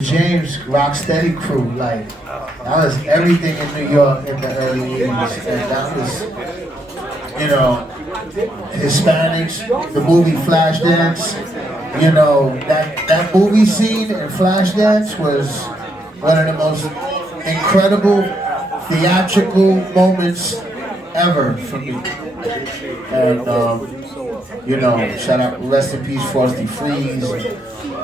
James Rocksteady crew, like that was everything in New York in the early 80s, and that was, you know, Hispanics, the movie Flashdance, you know, that movie scene in Flashdance was one of the most incredible theatrical moments ever for me. And you know, shout out, rest in peace, Frosty Freeze.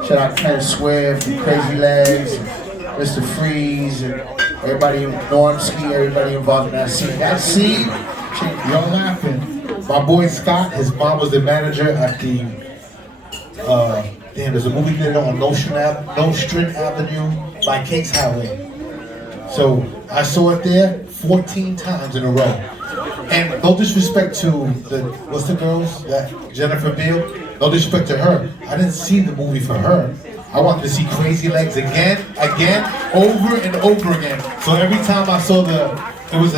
Shout out Ken Swift, and Crazy Legs, and Mr. Freeze, and everybody, Normski, everybody involved in that scene. That scene, y'all laughing. My boy Scott, his mom was the manager at the, there's a movie theater on Nostrand Avenue by Case Highway. So I saw it there 14 times in a row. And no disrespect to what's the girls, that Jennifer Beal? No disrespect to her. I didn't see the movie for her. I wanted to see Crazy Legs again, over and over again. So every time I saw it was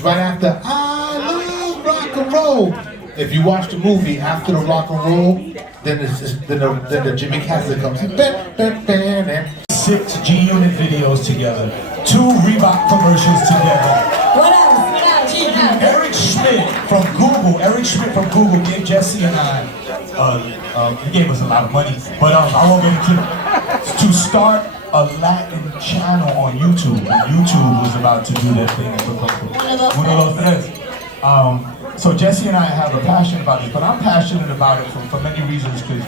right after I love rock and roll. If you watch the movie after the rock and roll, then the Jimmy Castle comes in. 6 G-Unit videos together, 2 Reebok commercials together. What else? Eric Schmidt from Google gave Jesse and I, he gave us a lot of money, but I won't get into it, to start a Latin channel on YouTube. And YouTube was about to do their thing. One of those things. So Jesse and I have a passion about this, but I'm passionate about it for many reasons, because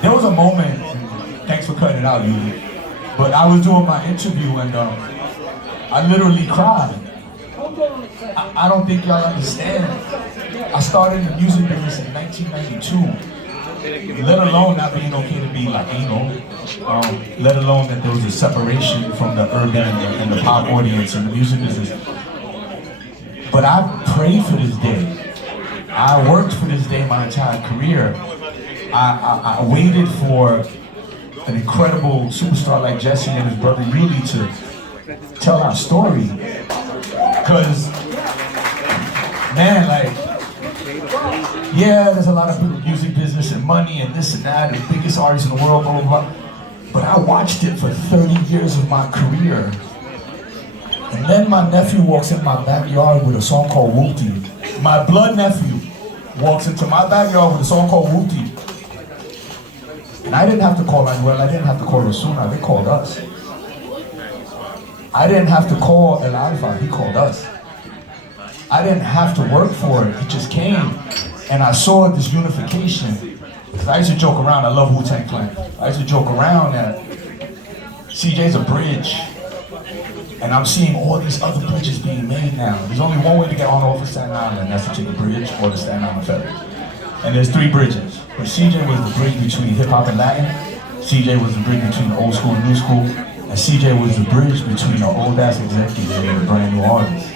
there was a moment, and thanks for cutting it out, Yuli, but I was doing my interview and I literally cried. I don't think y'all understand. I started in the music business in 1992, let alone not being okay to be Latino, let alone that there was a separation from the urban and the pop audience and the music business. But I prayed for this day. I worked for this day my entire career. I waited for an incredible superstar like Jesse and his brother Yuli to tell our story. Because, man, like, yeah, there's a lot of music business and money and this and that, and the biggest artists in the world, blah, blah, blah. But I watched it for 30 years of my career. And then my nephew walks in my backyard with a song called Wooty. My blood nephew walks into my backyard with a song called Wooty. And I didn't have to call Manuel, I didn't have to call Osuna, they called us. I didn't have to call El Alfa, he called us. I didn't have to work for it, it just came. And I saw this unification. Because I used to joke around, I love Wu-Tang Clan. I used to joke around that CJ's a bridge. And I'm seeing all these other bridges being made now. There's only one way to get on off of Staten Island, and that's to take a bridge or the Staten Island Ferry. And there's 3 bridges. But CJ was the bridge between hip hop and Latin. CJ was the bridge between old school and new school. And CJ was the bridge between an old-ass executive and a brand new artist.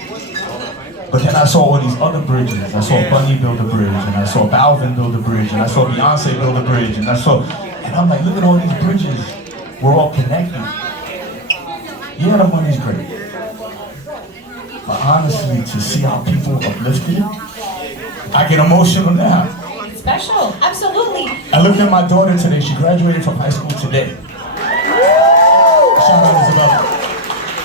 But then I saw all these other bridges. I saw Bunny build a bridge, and I saw Balvin build a bridge, and I saw Beyonce build a bridge, and I'm like, look at all these bridges. We're all connected. Yeah, the money's great. But honestly, to see how people uplifted, I get emotional now. Special, absolutely. I looked at my daughter today. She graduated from high school today. Shout out Isabella.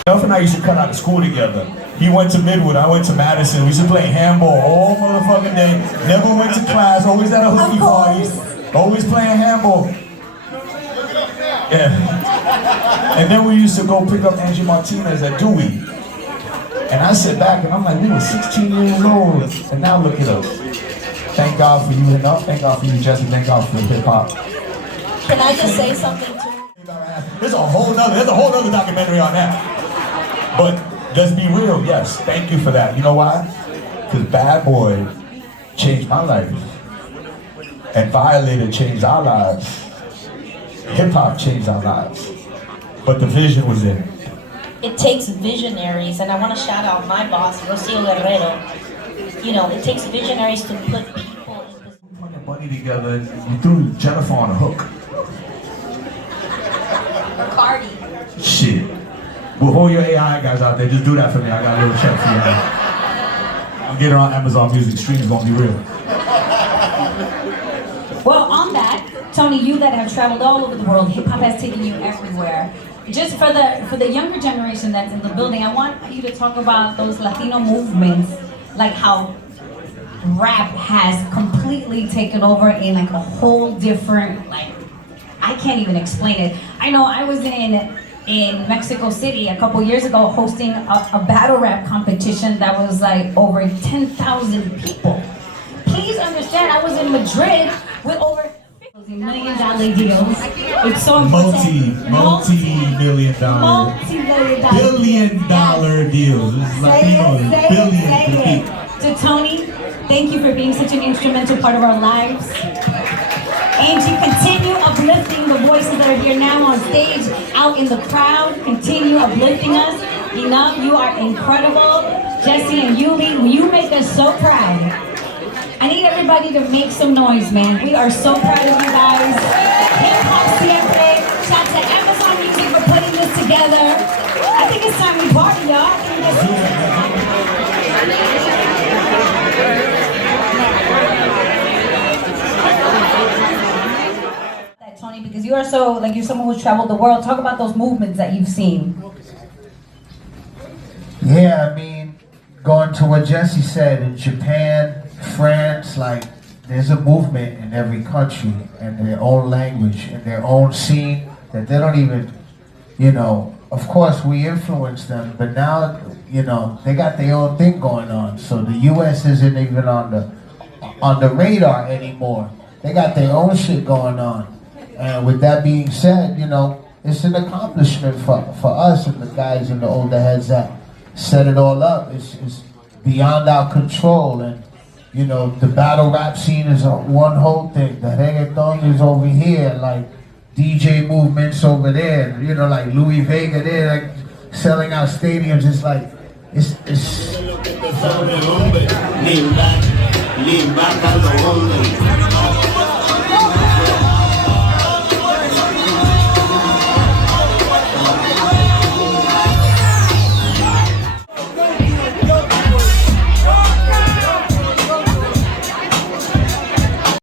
Elf and I used to cut out of school together. He went to Midwood, I went to Madison. We used to play handball all motherfucking day. Never went to class, always at a hooky party. Always playing handball. Yeah. And then we used to go pick up Angie Martinez at Dewey. And I sit back and I'm like, we were 16 years old. And now look at us. Thank God for you, thank God for you, Jesse. Thank God for hip hop. Can I just say something too? There's a whole nother documentary on that. But let's be real, yes, thank you for that. You know why? Because Bad Boy changed my life. And Violator changed our lives. Hip hop changed our lives. But the vision was in it. It takes visionaries, and I want to shout out my boss, Rocio Guerrero. You know, it takes visionaries to put people in this. Putting money together, you threw Jennifer on a hook. Cardi. Shit. Well, all your AI guys out there, just do that for me. I got a little check for you. I'll get her on Amazon Music. Streams won't be real. Well, on that, Tony, you that have traveled all over the world, hip hop has taken you everywhere. just for the younger generation that's in the building, I want you to talk about those Latino movements, like how rap has completely taken over in like a whole different, like, I can't even explain it. I know I was in Mexico City a couple years ago hosting a battle rap competition that was like over 10,000 people. Please understand, I was in Madrid with over $1 million deals. It's so important. Multi-million dollar, billion dollar deals. Latinos, billion. To Tony, thank you for being such an instrumental part of our lives. Angie, continue uplifting the voices that are here now on stage, out in the crowd. Continue uplifting us. Enough, you are incredible. Jesse and Yuli, you make us so proud. I need everybody to make some noise, man. We are so proud of you guys. HipHopxSiempre. Shout to Amazon Music for putting this together. I think it's time we party, y'all. Tony, because you are so, like, you're someone who's traveled the world. Talk about those movements that you've seen. Yeah, I mean, going to what Jesse said, in Japan, France, like, there's a movement in every country and their own language and their own scene that they don't even, you know, of course we influence them, but now, you know, they got their own thing going on. So the US isn't even on the radar anymore. They got their own shit going on. And with that being said, you know, it's an accomplishment for us and the guys and the older heads that set it all up. It's beyond our control. And, you know, the battle rap scene is one whole thing. The reggaeton is over here, like DJ movements over there. You know, like Louis Vega there, like selling out stadiums. It's like, it's Lean back, lean back,